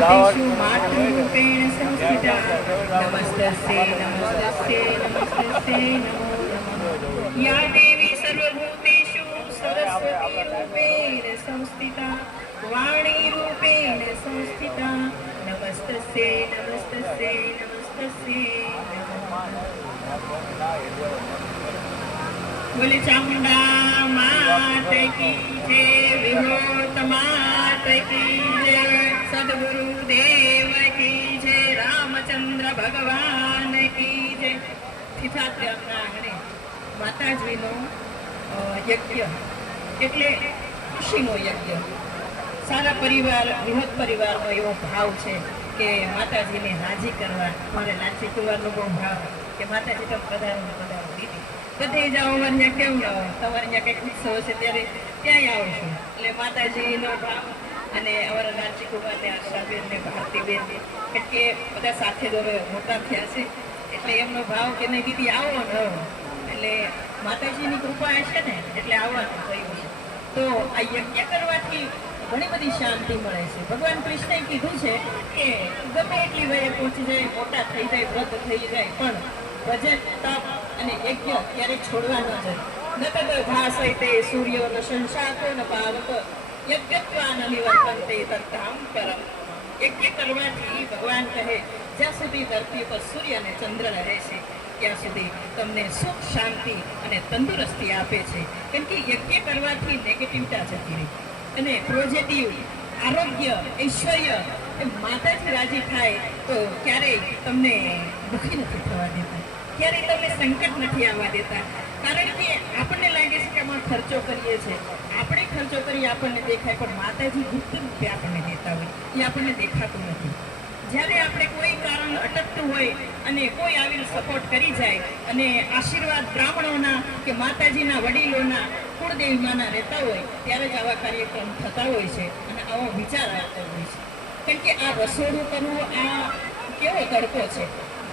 सर्वभूतेषु मातृरूपेण संस्थिता नमस्तस्यै नमस्तस्यै नमस्तस्यै नमो नमः। या देवी सर्वभूतेषु सरस्वतीरूपेण संस्थिता वाणीरूपेण संस्थिता नमस्तस्यै नमस्तस्यै नमस्तस्यै नमो नमः। बोले चामुंडा मात की जय, विभूत मात की जय, सद्गुरु देव की जय, रामचंद्र भगवान की जय। તીર્થયાત્રાના આંગણે માતાજીનો યજ્ઞ એટલે ખુશીનો યજ્ઞ. સારા પરિવાર, બૃહદ પરિવારનો એવો ભાવ છે કે માતાજીને રાજી કરવા. મારે લાચી કુંવરનો બહુ ભાવ કે માતાજી તો પધારો પધારો દીદી બધે જાઓ, અમારે ત્યાં કેમ ન હોય, તમારે ત્યાં કંઈક ઉત્સવ છે ત્યારે ક્યાંય આવો છો. એટલે માતાજીનો ભાવ અને અમારા લાચી કુંવરને આશાબેન ને ભારતીબેન એટલે બધા સાથે જ હવે મોટા થયા છે એટલે એમનો ભાવ કે નહીં દીદી આવો ને આવો. એટલે માતાજીની કૃપા હશે ને એટલે આવવાનું થયું છે. તો આ યજ્ઞ કરવાથી ઘણી બધી શાંતિ મળે છે. ભગવાન કૃષ્ણએ કીધું છે કે ગમે એટલી વયે પહોંચી જાય, મોટા થઈ જાય, વ્રત થઈ જાય, પણ ભજન, તપ અને યજ્ઞ ક્યારેય છોડવા ન જાય. ન તદ ભાસયતે સૂર્યો ન શંશાકો ન પાવક યજ્ઞત્વાન નિવર્તન્તે તદ્ધામ પરમ. યજ્ઞ કરવાથી ભગવાન કહે જ્યાં સુધી ધરતી પર સૂર્ય અને ચંદ્ર રહે છે ત્યાં સુધી તમને સુખ, શાંતિ અને તંદુરસ્તી આપે છે. કેમ કે યજ્ઞ કરવાથી નેગેટિવિટી જતી રહી અને પોઝિટિવ આરોગ્ય, ઐશ્વર્ય એ માતાજી રાજી થાય તો ક્યારેય તમને દુઃખી નથી થવા દેતા, ક્યારેય તમને સંકટ નથી આવવા દેતા. કારણ કે આપણને લાગે છે કે આમાં ખર્ચો કરીએ છીએ, આપણે ખર્ચો કરીએ આપણને દેખાય, પણ માતાજી ગુપ્ત રૂપે આપણને દેતા હોય એ આપણને દેખાતું નથી. જ્યારે આપણે કોઈ કારણ અટકતું હોય અને કોઈ આવીને સપોર્ટ કરી જાય અને આશીર્વાદ બ્રાહ્મણોના કે માતાજીના વડીલોના, કુળદેવીમાના રહેતા હોય ત્યારે જ આવા કાર્યક્રમ થતા હોય છે અને આવો વિચાર આવતો હોય છે. કારણ કે આ રસોડું કરવું, આ કેવો તડકો છે,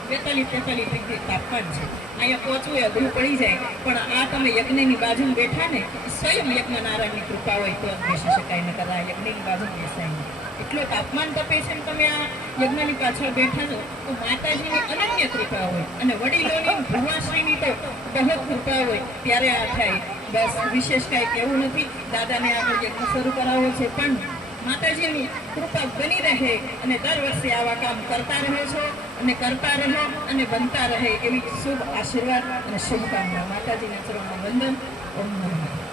42-43 ડિગ્રી તાપમાન છે, અહીંયા પહોંચવું અઘરું પડી જાય. પણ આ તમે યજ્ઞની બાજુમાં બેઠા ને, સ્વયં યજ્ઞ નારાયણની કૃપા હોય તો જ બેસી શકાય, ન કદાચ યજ્ઞની બાજુ બેસાય નહીં. એટલો તાપમાન તપે છે ને તમે આ યજ્ઞની પાછળ બેઠા છો તો માતાજીની અનન્ય કૃપા હોય અને વડીલોની, ભુવાશ્રીની તો બહુ કૃપા હોય ત્યારે આ થાય. બસ વિશેષ કાંઈ કહેવું નથી. દાદાને આગળ યજ્ઞ શરૂ કરાવવો છે, પણ માતાજીની કૃપા બની રહે અને દર વર્ષે આવા કામ કરતા રહો છો અને કરતા રહો અને બનતા રહે એવી શુભ આશીર્વાદ અને શુભકામના. માતાજીના ચરણમાં વંદન. ઓમ નમઃ.